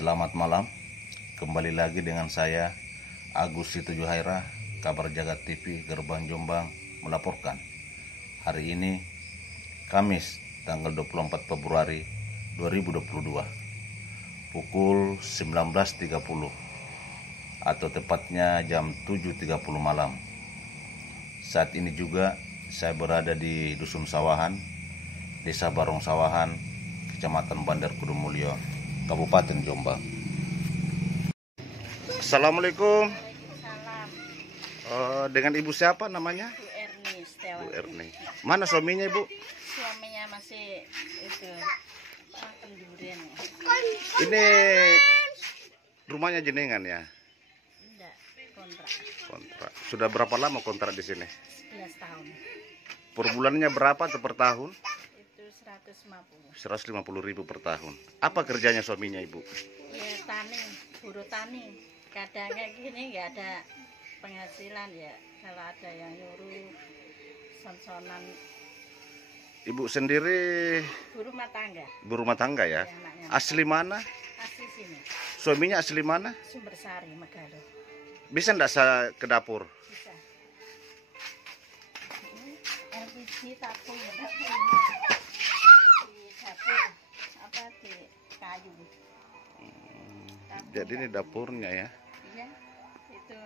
Selamat malam, kembali lagi dengan saya Agus Situjuhaira, Kabar Jagat TV Gerbang Jombang melaporkan. Hari ini Kamis tanggal 24 Februari 2022 pukul 19.30 atau tepatnya jam 7.30 malam. Saat ini juga saya berada di Dusun Sawahan, Desa Barong Sawahan, Kecamatan Bandar Kudu Mulyo, Kabupaten Jombang. Assalamualaikum. Waalaikumsalam. Dengan ibu siapa namanya? Bu Erni Setiawan. Bu Erni. Mana suaminya ibu? Suaminya masih itu pendurian ya. Ini rumahnya jenengan ya? Enggak, kontrak. Kontrak. Sudah berapa lama kontrak di sini? 11 tahun. Per bulannya berapa atau per tahun? Itu 150. 150.000 per tahun. Apa kerjanya suaminya ibu? Ya tani, buruh tani. Kadang kayak gini nggak ada penghasilan ya. Kalau ada yang nyuruh sonsonan Ibu sendiri rumah tangga. berumah tangga ya? Ya, anaknya. Asli mana? Asli sini. Suaminya asli mana? Sumbersari, Megalo. Bisa enggak saya ke dapur? Bisa. Ini LPG tabung ya, di dapur apa di kayu. Tabung Jadi ini kayu. dapurnya ya. Iya, itu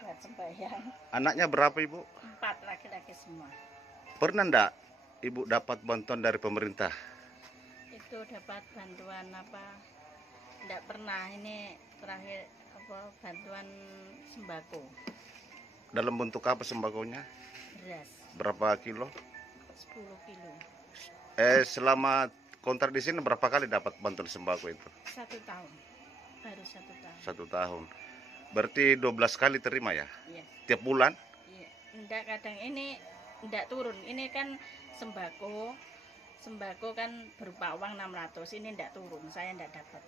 buat sembahyang. Anaknya berapa ibu? 4 laki-laki semua. Pernah enggak ibu dapat bantuan dari pemerintah? Itu dapat bantuan apa? Enggak pernah, ini terakhir apa bantuan sembako, Dalam bentuk apa sembakonya? beras Berapa kilo? 10 kilo. Selama kontrak di sini berapa kali dapat bantuan sembako itu? 1 tahun, baru 1 tahun. 1 tahun. Berarti 12 kali terima ya? Iya. Tiap bulan? Iya, enggak, kadang ini enggak turun. Ini kan sembako kan berupa uang 600. Ini enggak turun, saya enggak dapat.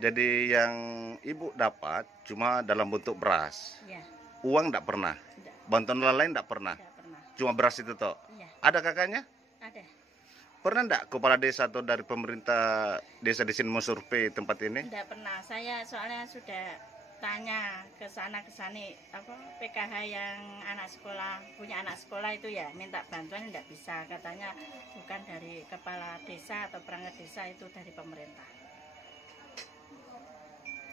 Jadi yang ibu dapat cuma dalam bentuk beras. Iya, Uang enggak pernah. enggak, Bantuan lain enggak pernah. pernah. Cuma beras itu toh. Iya, Ada kakaknya? ada. Pernah enggak kepala desa atau dari pemerintah desa di sini mau survei tempat ini? Enggak pernah. Saya soalnya sudah tanya ke sana ke sini apa PKH yang punya anak sekolah itu ya minta bantuan enggak bisa, katanya bukan dari kepala desa atau perangkat desa, itu dari pemerintah.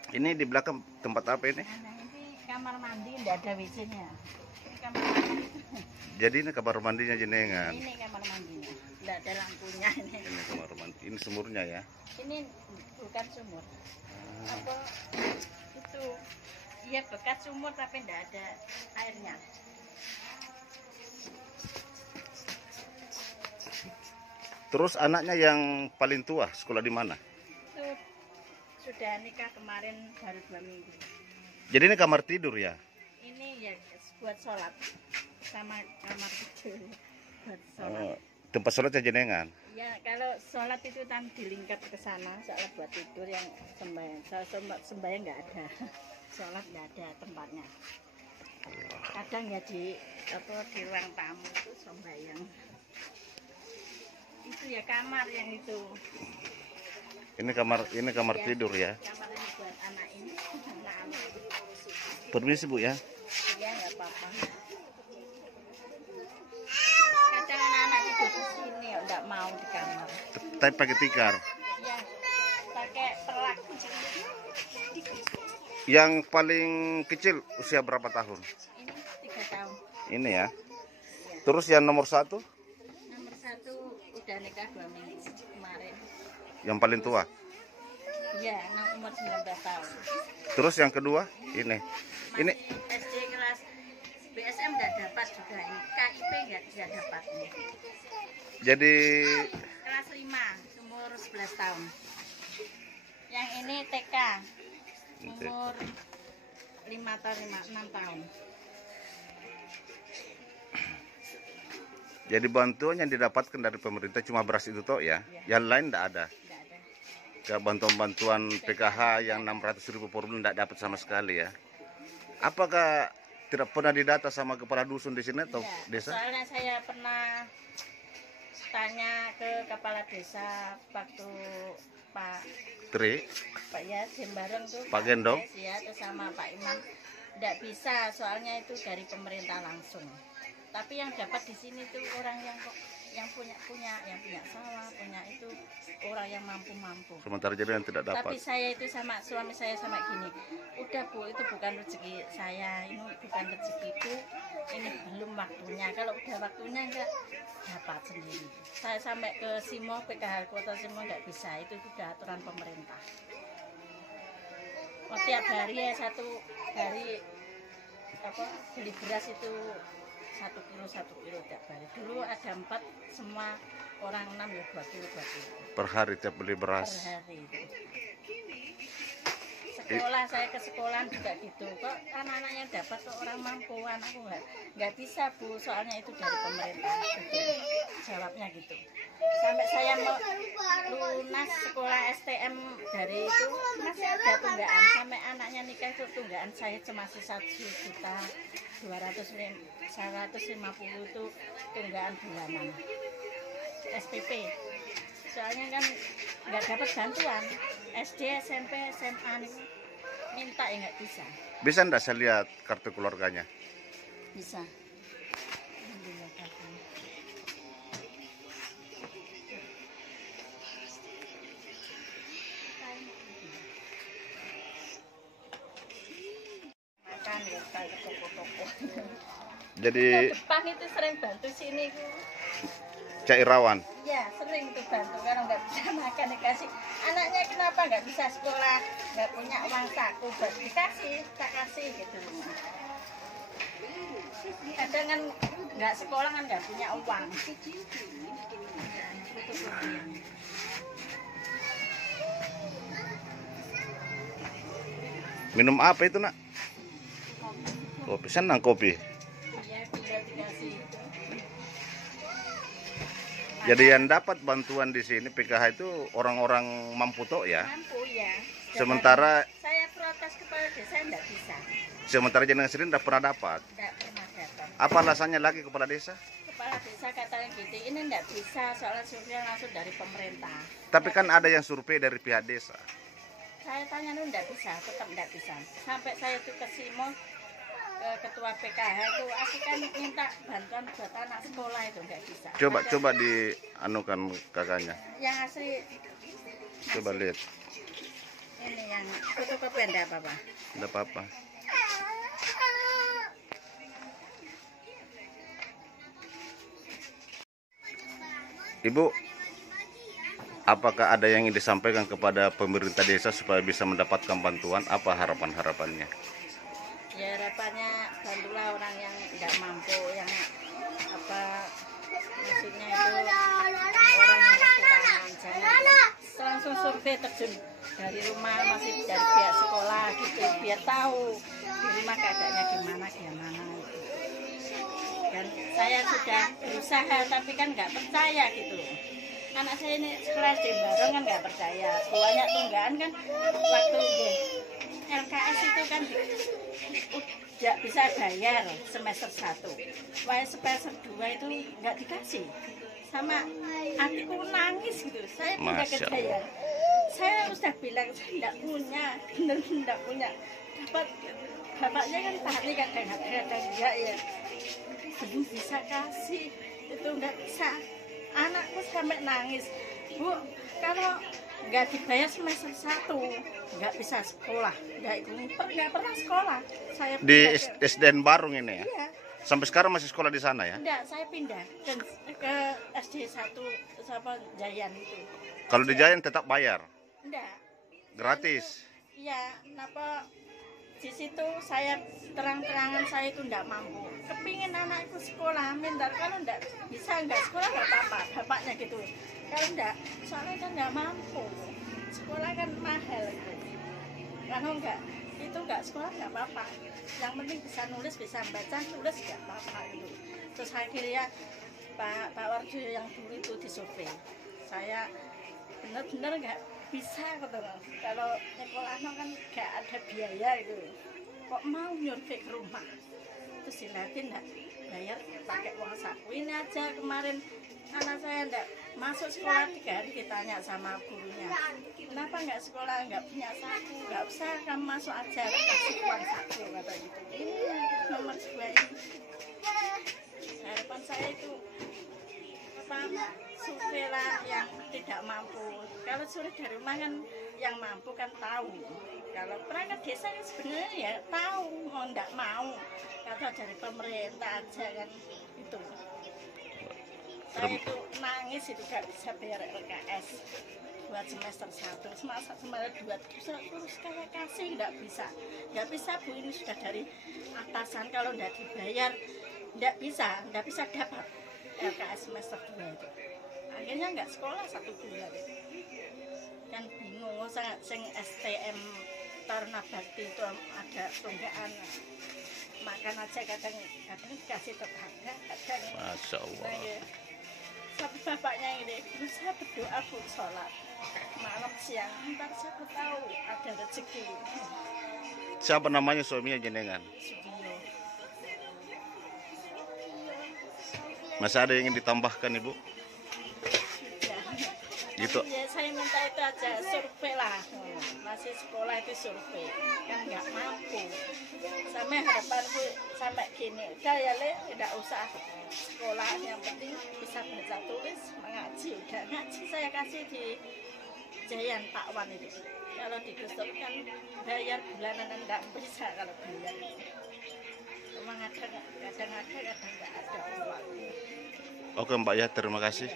Ini di belakang tempat apa ini? Nah, ini kamar mandi, enggak ada WC-nya. Ini kamar mandi. Jadi ini kamar mandinya jenengan. Ini kamar mandinya, enggak ada lampunya ini. Ini kamar mandi. Ini sumurnya ya. Ini bukan sumur. Apa itu? Iya, bekas sumur tapi enggak ada airnya. Terus anaknya yang paling tua sekolah di mana? Itu sudah nikah kemarin baru 2 minggu. Jadi ini kamar tidur ya? Ini ya buat sholat sama kamar tidur buat sholat. Tempat sholatnya jenengan. Ya kalau sholat itu kan dilingkap ke sana, soalnya buat tidur yang sembahyang. Sembahyang nggak ada, sholat nggak ada tempatnya. Kadang ya di ruang tamu itu sembahyang. Itu ya kamar yang itu. Ini kamar Ya, tidur ya. kamar ini buat anak ini, anak-anak. Permisi Bu ya. Iya, nggak apa-apa. Kadang anak-anak tidur di sini, nggak mau di kamar. Tapi pakai tikar. Ya, pakai pelak. Yang paling kecil usia berapa tahun? Ini 3 tahun. Ini ya. Terus yang nomor 1? Nomor 1 udah nikah 2 minggu kemarin. Yang paling tua. Iya, umur 19 tahun. Terus yang kedua? Ini. Ini Masih SD kelas BSM nggak dapat juga ini. KIP nggak dapat. jadi Kelas 5, umur 11 tahun. Yang ini TK, umur 5 atau 6 tahun. jadi bantuan yang didapatkan dari pemerintah cuma beras itu toh ya. Iya. Yang lain enggak ada. Nggak ada. Kayak bantuan-bantuan PKH yang 600.000 per bulan enggak dapat sama sekali ya. Apakah tidak pernah didata sama kepala dusun di sini atau Iya, desa? soalnya saya pernah tanya ke kepala desa waktu Pak Tri, Pak Yasin bareng tuh Pak Gendong. Ya, terus sama Pak Imam. Nggak bisa, soalnya itu dari pemerintah langsung. Tapi yang dapat di sini tuh orang yang punya sawah, punya itu orang yang mampu. Sementara jadi yang tidak dapat. Tapi saya itu sama suami saya sama gini, udah Bu, itu bukan rezeki saya, ini bukan rezekiku, ini belum waktunya. Kalau udah waktunya enggak dapat sendiri. Saya sampai ke Simo, PKH Kota Simo nggak bisa, itu sudah aturan pemerintah. Oh, tiap hari ya satu hari beli beras itu 1 kilo tiap hari. Dulu ada 4, semua orang 6 ya 2 kilo. Per hari tiap beli beras. Per hari itu. Sekolah, saya ke sekolah juga gitu. Kok anak-anaknya dapat, kok orang mampu, anakku nggak bisa Bu, soalnya itu dari pemerintah. Gitu. Jawabnya gitu. Sampai saya mau lunas sekolah STM dari itu masih ada tunggaan, sampai anaknya nikah itu tunggaan saya cuma 1.250.000 itu tunggaan bulanan SPP. Soalnya kan nggak dapat bantuan SD, SMP, SMA nih, minta ya nggak bisa. Bisa enggak saya lihat kartu keluarganya? Bisa. Alhamdulillah, kartunya. Makan ya kayak ke toko-toko. Jadi Depan itu sering bantu sini Bu. Cak Irawan. Iya, sering tuh bantu kalau nggak bisa makan dikasih. Anaknya kenapa nggak bisa sekolah, nggak punya uang saku buat dikasih, tak kasih gitu. Kadang kan nggak sekolah kan nggak punya uang. Minum apa itu nak? Kopi, senang kopi. Iya, tidak dikasih. Jadi yang dapat bantuan di sini PKH itu orang-orang mampu toh ya. Mampu ya. Sementara saya protes kepada desa nggak bisa, sementara jenengan sendiri tidak pernah dapat. nggak pernah dapat. Apa alasannya lagi kepala desa? Kepala desa katanya gitu, ini nggak bisa soalnya survei langsung dari pemerintah. Tapi kan ada yang survei dari pihak desa. Saya tanya lu nggak bisa, tetap nggak bisa. Sampai saya tuh ke Simo, ke ketua PKH itu, aku kan minta bantuan buat anak sekolah itu nggak bisa. Coba dianukan kakaknya. Yang asli. Coba lihat. Ini yang fotokopi enggak apa-apa. Tidak apa-apa. Ibu, apakah ada yang ingin disampaikan kepada pemerintah desa supaya bisa mendapatkan bantuan? Apa harapan-harapannya? Ya harapannya bantulah orang yang tidak mampu, yang maksudnya itu orang yang kekurangan, jangan langsung survei terjun dari rumah, masih dari pihak sekolah gitu, biar tahu di rumah keadaannya gimana gitu. Dan saya sudah berusaha tapi kan nggak percaya gitu. Anak saya ini sekolah di Barong kan nggak percaya, banyak tunggaan kan waktu LKS itu kan tidak bisa bayar semester 1, semester 2 itu nggak dikasih, sama adikku nangis gitu. Saya pindah ke Jaya, saya sudah bilang saya tidak punya, benar tidak punya. Dapat bapaknya kan tadi kadang-kadang enggak ya, belum bisa kasih, itu nggak bisa. Anakku sampai nangis, Bu, kalau nggak dibayar semester 1 nggak bisa sekolah, nggak pernah sekolah. Saya di SDN Barung ini ya? Iya. Sampai sekarang masih sekolah di sana ya? Enggak, saya pindah ke SD 1 sama Jayan itu. Kalau di Jayan tetap bayar? Enggak. Gratis? Iya, kenapa di situ saya terang-terangan saya itu enggak mampu. Kepingin anakku sekolah, minta kalau enggak bisa enggak sekolah enggak apa-apa, bapaknya gitu. Kalau enggak, soalnya kan enggak mampu. Sekolah kan mahal gitu. Kalau enggak, itu enggak sekolah enggak apa-apa. Yang penting bisa nulis, bisa baca, tulis enggak apa-apa gitu. Terus akhirnya Pak Warjo yang dulu itu disurvei. Saya benar-benar enggak bisa gitu. Kalau sekolah kan enggak ada biaya itu. Kok mau nyurvei ke rumah? Terus dilatih enggak bayar pakai uang saku. Ini aja kemarin anak saya enggak masuk sekolah 3 hari, ditanya sama gurunya, kenapa nggak sekolah, nggak punya saku, nggak usah kamu masuk aja, kasih uang saku kata gitu. Ini nomor 2 ini. Harapan saya itu apa, survei lah yang tidak mampu. Kalau suruh dari rumah kan yang mampu kan tahu. Kalau perangkat desa kan sebenarnya ya tahu, mau nggak mau. Kata dari pemerintah aja kan itu. Saya itu nangis itu gak bisa bayar LKS buat semester 1, semester 2 terus kayak kasih nggak bisa Bu, ini sudah dari atasan, kalau nggak dibayar nggak bisa dapat LKS semester 2 itu. Akhirnya nggak sekolah 1 bulan kan bingung. Sing STM Taruna Bakti itu ada tunggaan makan aja, kadang dikasih tetangga, kadang Masya Allah. sampai bapaknya ini berusaha berdoa bu, sholat malam siang, ntar siapa tahu ada rezeki. Siapa namanya suaminya jenengan? Sugiyo. Masih ada yang ingin ditambahkan Ibu? Gitu. Ya saya minta itu aja, survei lah, masih sekolah itu survei kan nggak mampu. Sampai harapanku sampai gini, udah ya Le, tidak usah sekolah, yang penting bisa baca tulis, mengaji. Udah ngaji saya kasih di Jayan Pak Wan itu. Kalau di Gustur kan bayar bulanan, nggak bisa kalau bayar. Memang kadang ada nggak ada uang. Oke Mbak ya, terima kasih.